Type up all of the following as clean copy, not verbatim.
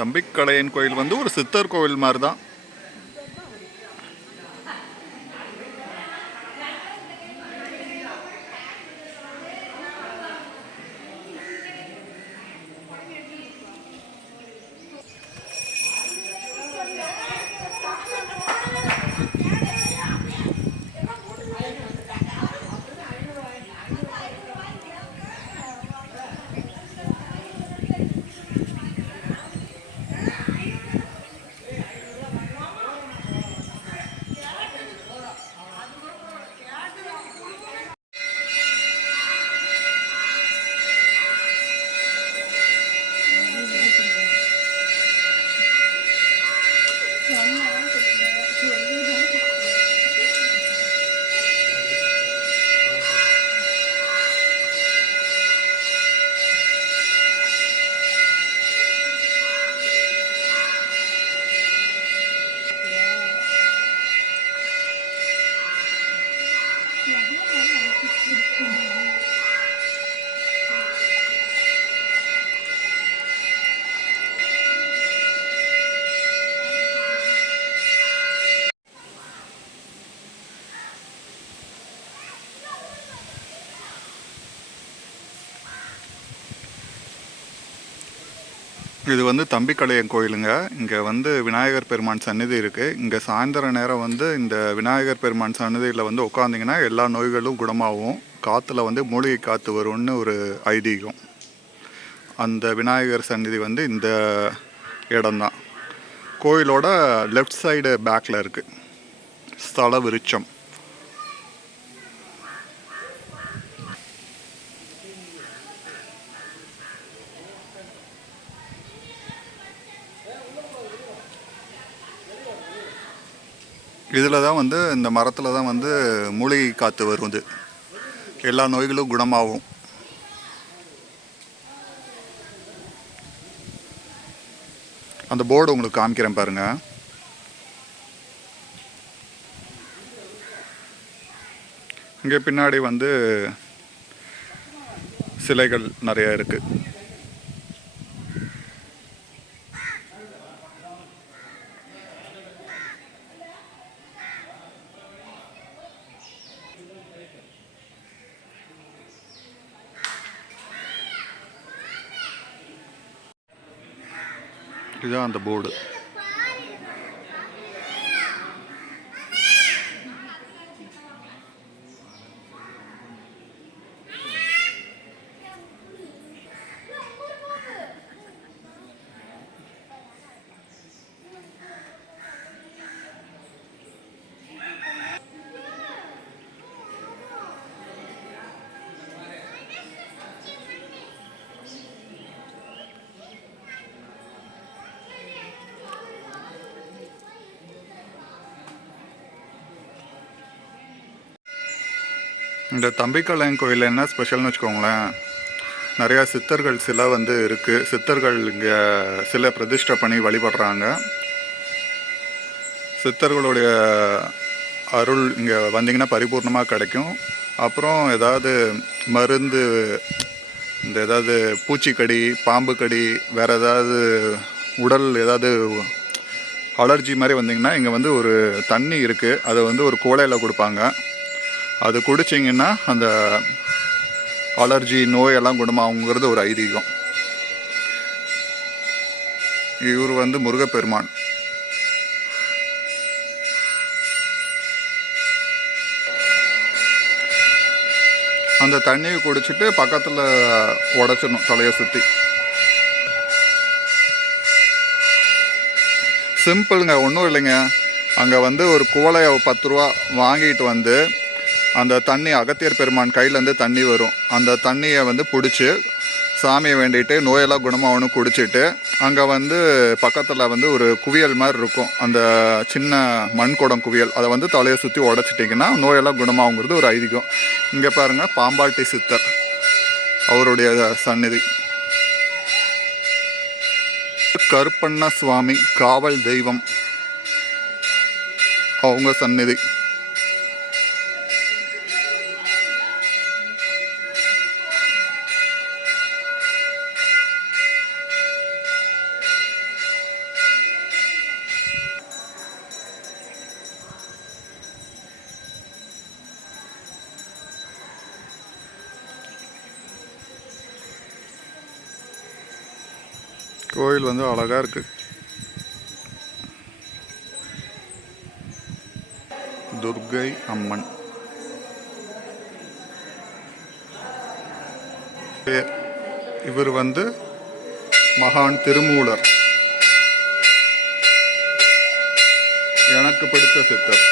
தம்பிக்கலையன் கோயில் வந்து ஒரு சித்தர் கோவில் மாதிரி தான். இது வந்து தம்பிக்கலையன் கோயிலுங்க. இங்கே வந்து விநாயகர் பெருமான் சன்னதி இருக்குது. இங்கே சாயந்தர நேரம் வந்து இந்த விநாயகர் பெருமான் சன்னதியில் வந்து உட்காந்திங்கன்னா எல்லா நோய்களும் குணமாகும். காற்றுல வந்து மூலிகை காற்று வரும்னு ஒரு ஐதீகம். அந்த விநாயகர் சன்னதி வந்து இந்த இடம்தான். கோயிலோட லெஃப்ட் சைடு பேக்கில் இருக்குது ஸ்தல விருட்சம். இதில் தான் வந்து இந்த மரத்தில் தான் வந்து மூலிகை காற்று வருது. எல்லா நோய்களும் குணமாகும். அந்த போர்டு உங்களுக்கு காமிக்கிறேன் பாருங்கள். இங்கே பின்னாடி வந்து சிலைகள் நிறையா இருக்குது. இதுதான் அந்த போர்டு. இந்த தம்பிக்கலையன் கோயிலில் என்ன ஸ்பெஷல்னு வச்சுக்கோங்களேன், நிறையா சித்தர்கள் சிலை வந்து இருக்குது. சித்தர்கள் இங்கே சிலை பிரதிஷ்டை பண்ணி வழிபடுறாங்க. சித்தர்களுடைய அருள் இங்கே வந்தீங்கன்னா பரிபூர்ணமாக கிடைக்கும். அப்புறம் ஏதாவது மருந்து, இந்த ஏதாவது பூச்சிக்கடி, பாம்பு கடி, வேறு ஏதாவது உடல் ஏதாவது அலர்ஜி மாதிரி வந்தீங்கன்னா இங்கே வந்து ஒரு தண்ணி இருக்குது. அதை வந்து ஒரு கோலையில் கொடுப்பாங்க. அது குடிச்சிங்கன்னா அந்த அலர்ஜி நோயெல்லாம் குணமாகுங்கிறது ஒரு ஐதீகம். இவர் வந்து முருகப்பெருமான். அந்த தண்ணியை குடிச்சிட்டு பக்கத்தில் உடச்சிடணும் தலையை சுற்றி. சிம்பிளுங்க, ஒன்றும் இல்லைங்க. அங்கே வந்து ஒரு குவளையை 10 ரூபா வாங்கிட்டு வந்து அந்த தண்ணி அகத்தியர் பெருமான் கையிலேருந்து தண்ணி வரும். அந்த தண்ணியை வந்து பிடிச்சி சாமியை வேண்டிட்டு நோயெல்லாம் குணமாகணும் குடிச்சிட்டு, அங்கே வந்து பக்கத்தில் வந்து ஒரு குவியல் மாதிரி இருக்கும், அந்த சின்ன மண்குடம் குவியல், அதை வந்து தலையை சுற்றி உடச்சிட்டிங்கன்னா நோயெல்லாம் குணமாகுங்கிறது ஒரு ஐதீகம். இங்கே பாருங்கள், பாம்பாட்டி சித்தர் அவருடைய சந்நிதி. கருப்பண்ண சுவாமி காவல் தெய்வம் அவங்க சந்நிதி. கோயில் வந்து அழகாக இருக்குது. துர்க்கை அம்மன். இவர் வந்து மகான் திருமூலர், எனக்கு பிடித்த சித்தர்.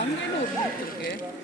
அங்கேயும் ஒரு இருக்கு.